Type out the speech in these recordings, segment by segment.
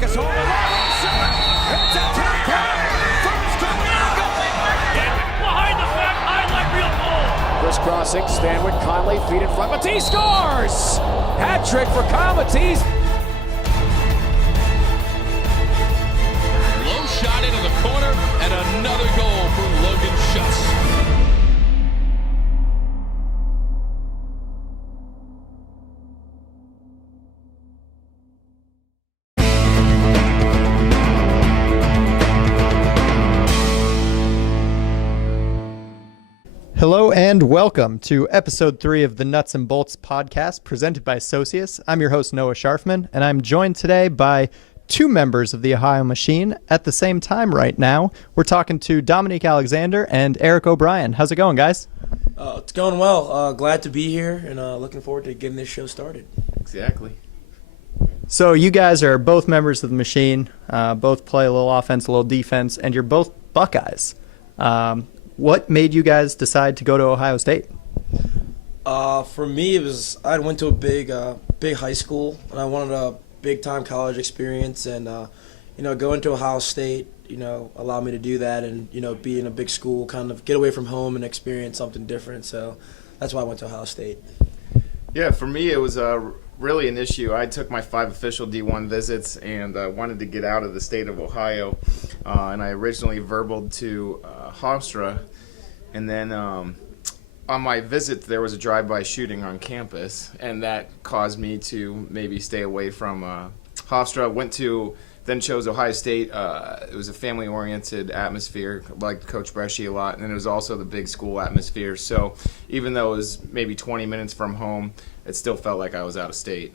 Rockets home. It's a two-point. First Behind the back, highlight reel goal. crisscrossing, Stanwyck, Conley, feet in front. Matisse scores! Hat trick for Kyle Matisse. Low shot into the corner, and another goal for Logan Schuss. Hello and welcome to episode 3 of the Nuts and Bolts podcast presented by Socius. I'm your host, Noah Scharfman, and I'm joined today by two members of the Ohio Machine at the same time right now. We're talking to Dominique Alexander and Eric O'Brien. How's it going, guys? It's going well. Glad to be here and looking forward to getting this show started. Exactly. So you guys are both members of the Machine, both play a little offense, a little defense, and you're both Buckeyes. What made you guys decide to go to Ohio State? For me, it was I went to a big high school, and I wanted a big-time college experience, and going to Ohio State, allowed me to do that, and be in a big school, kind of get away from home and experience something different. So that's why I went to Ohio State. Yeah, for me, it was really an issue. I took my 5 official D1 visits and wanted to get out of the state of Ohio, and I originally verbaled to Hofstra, and then on my visit there was a drive-by shooting on campus, and that caused me to maybe stay away from Hofstra. Then chose Ohio State. It was a family-oriented atmosphere. Liked Coach Bresci a lot, and it was also the big school atmosphere. So even though it was maybe 20 minutes from home, it still felt like I was out of state.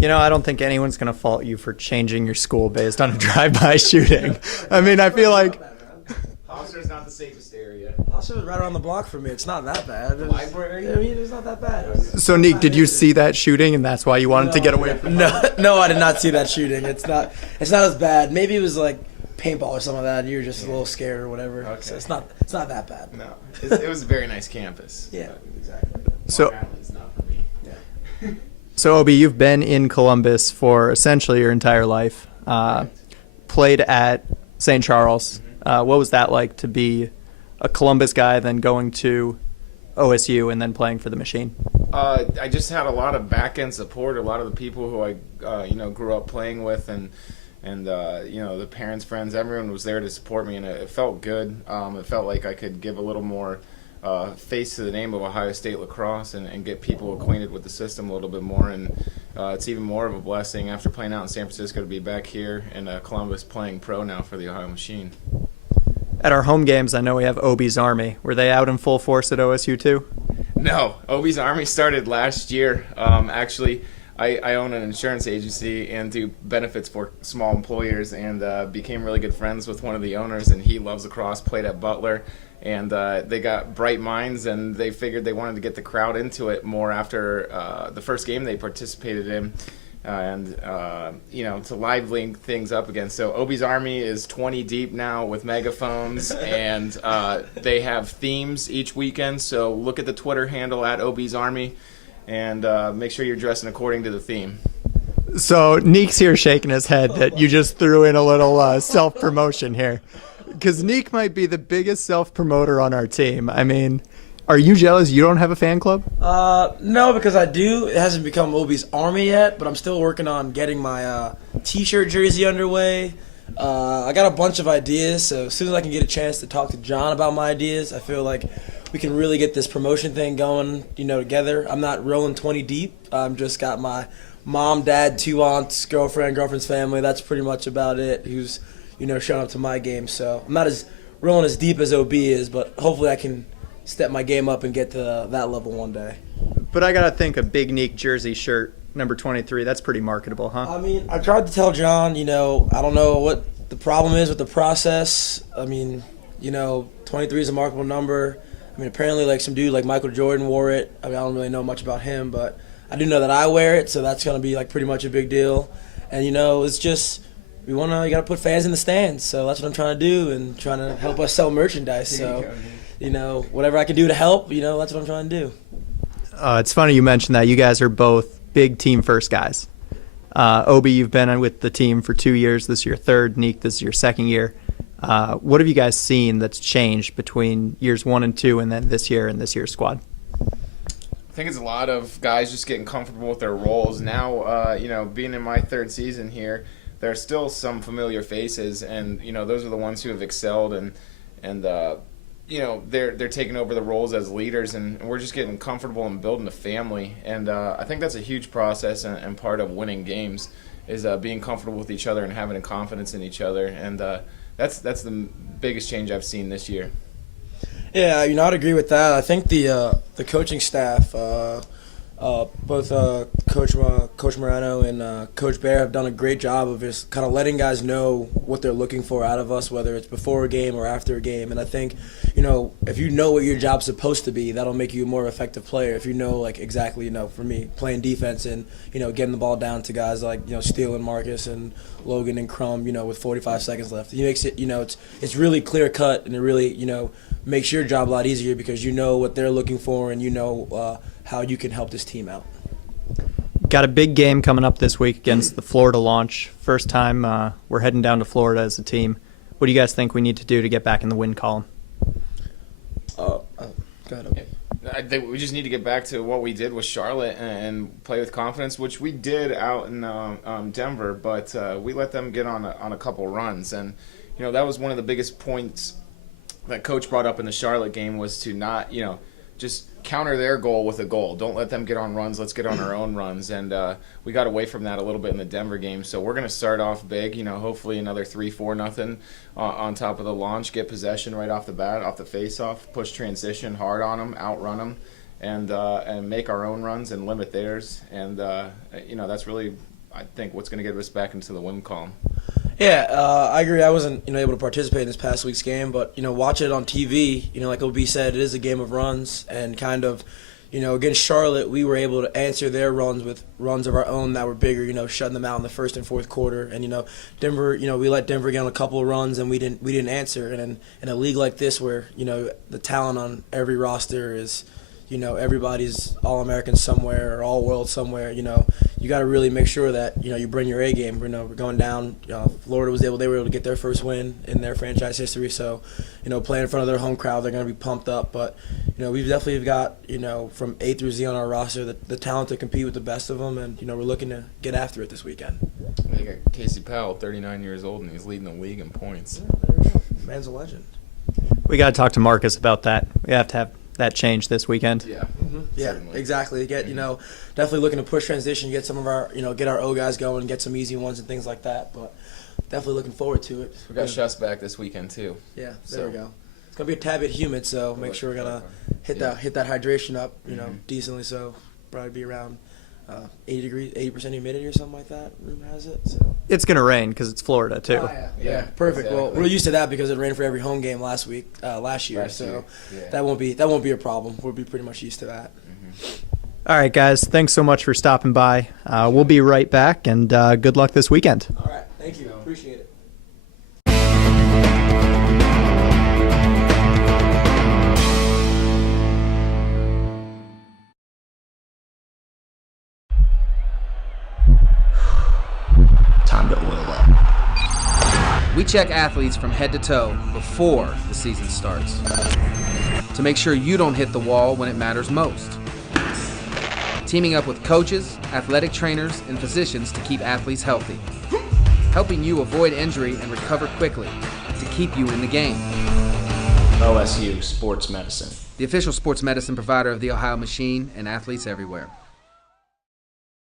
I don't think anyone's going to fault you for changing your school based on a drive-by shooting. I mean, I feel like Hofstra's not the safest area. Also, right around the block from me. It's not that bad. Library? It's not that bad. So, Nick, did you see that shooting, and that's why you wanted to get away from it? No, I did not see that shooting. It's not as bad. Maybe it was like paintball or something like that, and you were just a little scared or whatever. Okay. So it's not that bad. No, it was a very nice campus. Yeah, exactly. So, Long Island's not for me. Yeah. So, Obi, you've been in Columbus for essentially your entire life. Played at St. Charles. What was that like to be a Columbus guy, then going to OSU and then playing for the Machine? I just had a lot of back-end support. A lot of the people who I grew up playing with, and the parents, friends, everyone was there to support me, and it felt good. It felt like I could give a little more face to the name of Ohio State lacrosse and get people acquainted with the system a little bit more. And it's even more of a blessing after playing out in San Francisco to be back here in Columbus playing pro now for the Ohio Machine. At our home games, I know we have Obi's Army. Were they out in full force at OSU too? No, Obi's Army started last year. Actually, I own an insurance agency and do benefits for small employers, and became really good friends with one of the owners, and he loves lacrosse, played at Butler, and they got bright minds, and they figured they wanted to get the crowd into it more after the first game they participated in, and to lively things up again. So Obi's Army is 20 deep now with megaphones, and they have themes each weekend, so look at the Twitter handle at Obi's Army, and make sure you're dressing according to the theme. So Neek's here shaking his head that you just threw in a little self-promotion here. Because Neek might be the biggest self-promoter on our team. I mean, are you jealous you don't have a fan club? No, because I do. It hasn't become Obi's Army yet, but I'm still working on getting my T-shirt jersey underway. I got a bunch of ideas, so as soon as I can get a chance to talk to John about my ideas, I feel like we can really get this promotion thing going, together. I'm not rolling 20 deep. I'm just got my mom, dad, 2 aunts, girlfriend's family. That's pretty much about it. Who's showing up to my game. So I'm not as rolling as deep as OB is, but hopefully I can step my game up and get to that level one day. But I got to think a big Neek jersey shirt, number 23, that's pretty marketable, huh? I mean, I tried to tell John, I don't know what the problem is with the process. I mean, 23 is a marketable number. I mean, apparently like some dude like Michael Jordan wore it. I mean, I don't really know much about him, but I do know that I wear it, so that's going to be like pretty much a big deal. And, it's just – you got to put fans in the stands, so that's what I'm trying to do, and trying to help us sell merchandise. So, whatever I can do to help, that's what I'm trying to do. It's funny you mentioned that. You guys are both big team first guys. Obi, you've been with the team for 2 years. This is your third. Neek, this is your second year. What have you guys seen that's changed between years 1 and 2 and then this year and this year's squad? I think it's a lot of guys just getting comfortable with their roles. Now, being in my third season here, there are still some familiar faces, and, those are the ones who have excelled, and they're taking over the roles as leaders, and we're just getting comfortable and building a family. And I think that's a huge process and part of winning games is being comfortable with each other and having a confidence in each other. And that's the biggest change I've seen this year. Yeah, I'd agree with that. I think the coaching staff, both Coach Moreno and Coach Bear, have done a great job of just kind of letting guys know what they're looking for out of us, whether it's before a game or after a game. And I think, if you know what your job's supposed to be, that'll make you a more effective player. If you know, exactly, for me, playing defense and, getting the ball down to guys like, Steele and Marcus and Logan and Crum, with 45 seconds left. He makes it, it's really clear cut, and it really, makes your job a lot easier because you know what they're looking for and how you can help this team out. Got a big game coming up this week against the Florida Launch. First time we're heading down to Florida as a team. What do you guys think we need to do to get back in the win column? Go ahead, okay. I think we just need to get back to what we did with Charlotte and play with confidence, which we did out in Denver, but we let them get on a couple runs. And, that was one of the biggest points that Coach brought up in the Charlotte game was to not, just counter their goal with a goal. Don't let them get on runs. Let's get on our own runs. And we got away from that a little bit in the Denver game. So we're going to start off big, hopefully another 3-4-0 on top of the Launch, get possession right off the bat, off the face-off, push transition hard on them, outrun them, and make our own runs and limit theirs. And, that's really, I think, what's going to get us back into the win column. Yeah, I agree. I wasn't, able to participate in this past week's game, but watch it on TV. Like OB said, it is a game of runs, and kind of, against Charlotte, we were able to answer their runs with runs of our own that were bigger. Shutting them out in the first and fourth quarter, and Denver. We let Denver get on a couple of runs, and we didn't answer. And in a league like this, where the talent on every roster is, everybody's All-American somewhere or All-World somewhere, you got to really make sure that, you bring your A game. We're going down. Florida they were able to get their first win in their franchise history. So, playing in front of their home crowd, they're going to be pumped up. But, we've definitely got, from A through Z on our roster, the talent to compete with the best of them. And, we're looking to get after it this weekend. You got Casey Powell, 39 years old, and he's leading the league in points. Yeah, there you go. Man's a legend. We got to talk to Marcus about that. We have to have that change this weekend. Yeah. Yeah, Certainly. exactly. Get definitely looking to push transition, get some of our get our O guys going, get some easy ones and things like that. But definitely looking forward to it. We got Shuss back this weekend too. Yeah, there we go. It's gonna be a tad bit humid, so make sure we're gonna hit that hydration up, decently. So probably be around 80 degrees, 80% humidity or something like that. Rumor has it. So. It's going to rain because it's Florida, too. Oh, yeah, perfect. Exactly. Well, we're used to that because it rained for every home game last year. That won't be a problem. We'll be pretty much used to that. All right, guys. Thanks so much for stopping by. We'll be right back, and good luck this weekend. All right. Thank you. Appreciate it. Time to oil up. We check athletes from head to toe before the season starts to make sure you don't hit the wall when it matters most. Teaming up with coaches, athletic trainers, and physicians to keep athletes healthy. Helping you avoid injury and recover quickly to keep you in the game. OSU Sports Medicine. The official sports medicine provider of the Ohio Machine and athletes everywhere.